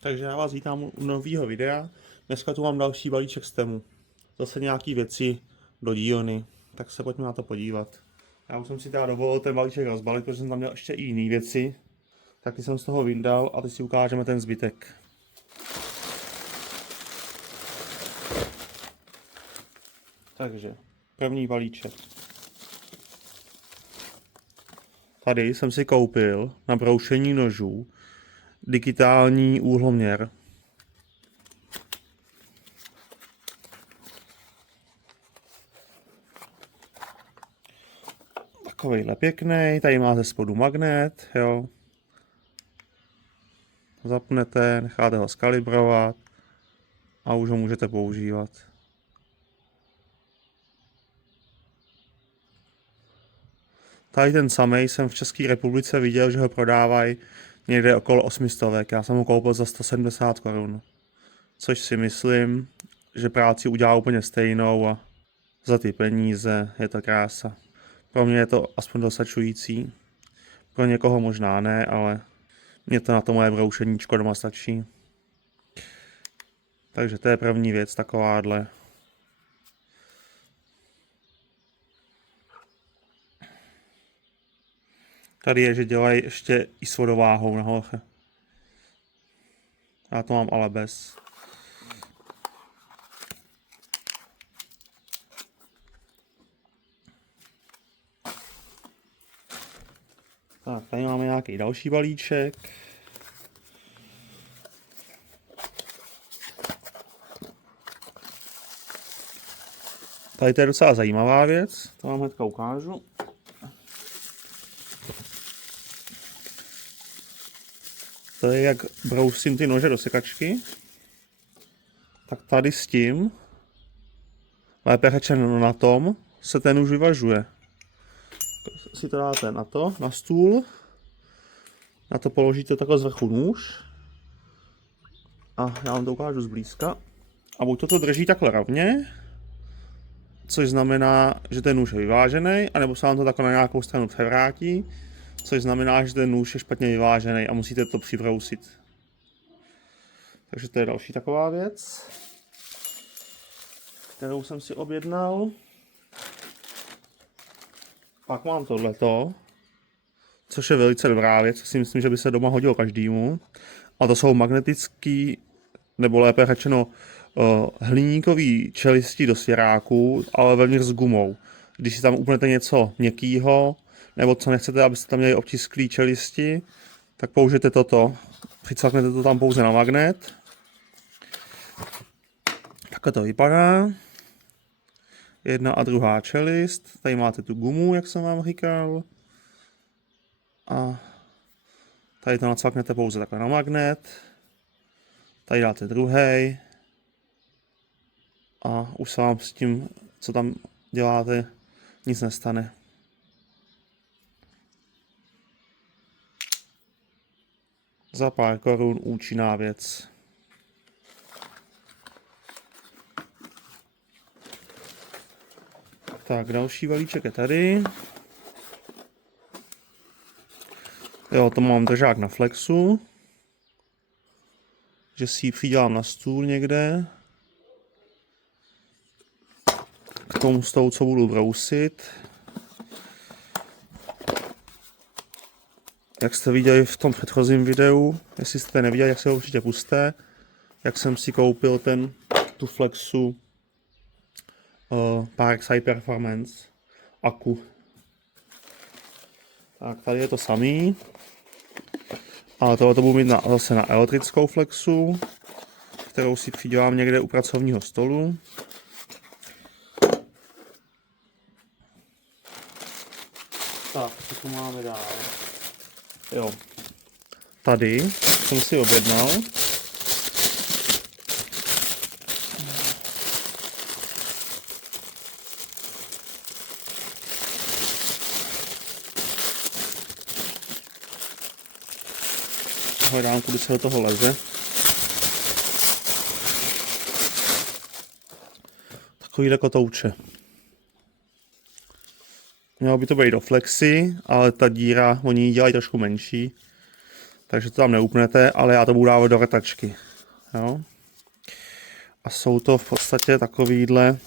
Takže já vás vítám u nového videa. Dneska tu mám další balíček z Temu. Zase nějaký věci do dílny, tak se pojďme na to podívat. Já už jsem si teda dovolil ten balíček rozbalit, protože jsem tam měl ještě i jiné věci. Taky jsem z toho vyndal a teď si ukážeme ten zbytek. Takže, první balíček. Tady jsem si koupil na broušení nožů digitální úhloměr. Takovejhle pěkný, tady má ze spodu magnet, jo. Zapnete, necháte ho skalibrovat a už ho můžete používat. Tady ten samej jsem v České republice viděl, že ho prodávají někde okolo 800. Já jsem ho koupil za 170 korun. Což si myslím, že práci udělá úplně stejnou a za ty peníze je to krása. Pro mě je to aspoň dostačující. Pro někoho možná ne, ale mě to na to moje broušeníčko doma stačí. Takže to je první věc, takováhle. Tady je, že dělají ještě i s vodováhou na holche. Já to mám ale bez. Tak, tady máme nějaký další balíček. Tady to je docela zajímavá věc, to vám hnedka ukážu. To je, jak brousím ty nože do sekačky. Tak tady s tím, lépe řečeno na tom, se ten nůž vyvažuje. Si to dáte na stůl, na to položíte takhle z vrchu nůž a já vám to ukážu zblízka. A buď to drží takhle rovně, což znamená, že ten nůž je vyvážený, anebo se vám to takhle na nějakou stranu převrátí, což znamená, že ten nůž je špatně vyvážený a musíte to přivrousit. Takže to je další taková věc, kterou jsem si objednal. Pak mám tohleto, což je velice dobrá věc, si myslím, že by se doma hodilo každému. A to jsou magnetický, nebo lépe řečeno hliníkový čelisti do svěráků, ale vevnitř s gumou. Když si tam upnete něco měkkýho, nebo co nechcete, abyste tam měli obtisklý čelisti, tak použijete toto. Přicvaknete to tam pouze na magnet. Takhle to vypadá. Jedna a druhá čelist. Tady máte tu gumu, jak jsem vám říkal. A tady to nacvaknete pouze takhle na magnet. Tady dáte druhý. A už se vám s tím, co tam děláte, nic nestane. Za pár korun účinná věc. Tak, další balíček je tady. Jo, to mám držák na flexu. Že si ji přidělám na stůl někde. K tomu s tou, co budu brousit. Jak jste viděli v tom předchozím videu, jestli jste neviděli, jak se ho určitě pusťte, jak jsem si koupil tu flexu Parx High Performance Aku. Tak tady je to samý, ale tohle budu mít zase na elektrickou flexu, kterou si přidělám někde u pracovního stolu. Tak, co tu máme dál? Jo, tady jsem si objednal hledám, kudy se do toho leze. Takovýhle kotouče. Mělo by to být do flexy, ale ta díra, oni ji dělají trošku menší. Takže to tam neupnete, ale já to budu dávat do vrtačky. Jo? A jsou to v podstatě takovýhle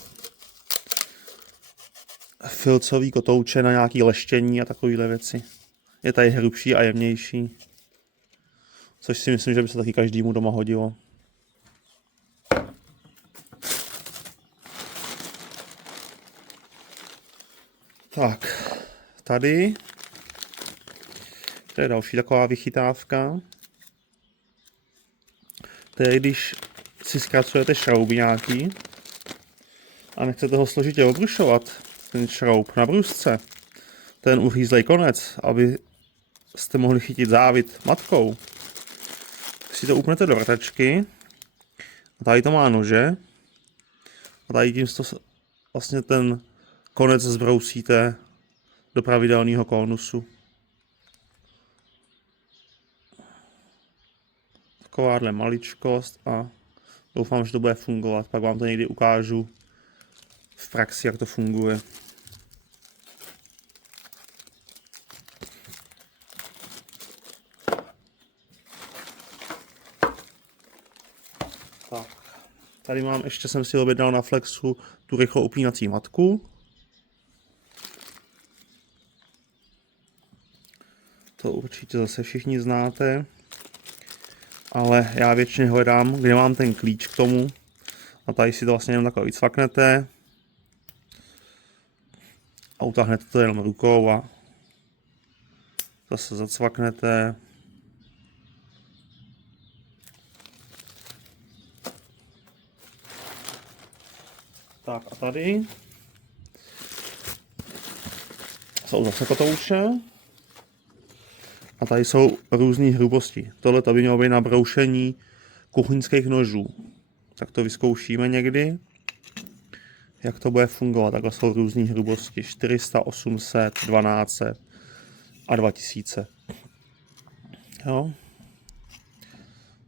filcový kotouče na nějaký leštění a takovýhle věci. Je tady hrubší a jemnější. Což si myslím, že by se taky každému doma hodilo. Tak, tady to je další taková vychytávka. To je, když si zkracujete šrouby nějaký a nechcete ho složitě obrušovat, ten šroub na brusce, ten uřízlej konec, aby jste mohli chytit závit matkou. Si to upnete do vrtačky a tady to má nože a tady tím to vlastně ten konec zbrousíte do pravidelného konusu. Takováhle maličkost a doufám, že to bude fungovat. Pak vám to někdy ukážu v praxi, jak to funguje. Tak. Tady mám, ještě jsem si objednal na Flexu tu rychlou upínací matku. To určitě zase všichni znáte. Ale já většině hledám, kde mám ten klíč k tomu. A tady si to vlastně jenom takhle vycvaknete. A utáhnete to jenom rukou a zase zacvaknete. Tak a tady jsou zase kotouče. A tady jsou různé hrubosti. Tohle to by mělo být na broušení kuchyňských nožů. Tak to vyzkoušíme někdy, jak to bude fungovat. Takhle jsou různé hrubosti. 400, 800, 1200 a 2000. Jo.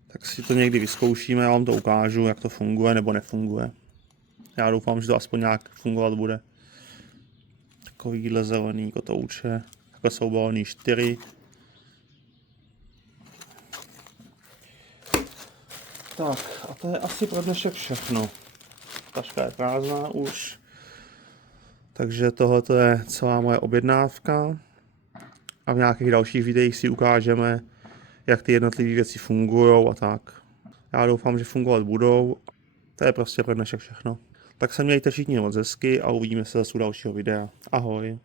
Tak si to někdy vyzkoušíme, já vám to ukážu, jak to funguje nebo nefunguje. Já doufám, že to aspoň nějak fungovat bude. Takovýhle zelený kotouče. Takhle jsou balony 4. Tak, a to je asi pro dnešek všechno. Taška je prázdná už. Takže tohle je celá moje objednávka. A v nějakých dalších videích si ukážeme, jak ty jednotlivé věci fungují a tak. Já doufám, že fungovat budou. To je prostě pro dnešek všechno. Tak se mějte všichni moc hezky a uvidíme se zase u dalšího videa. Ahoj.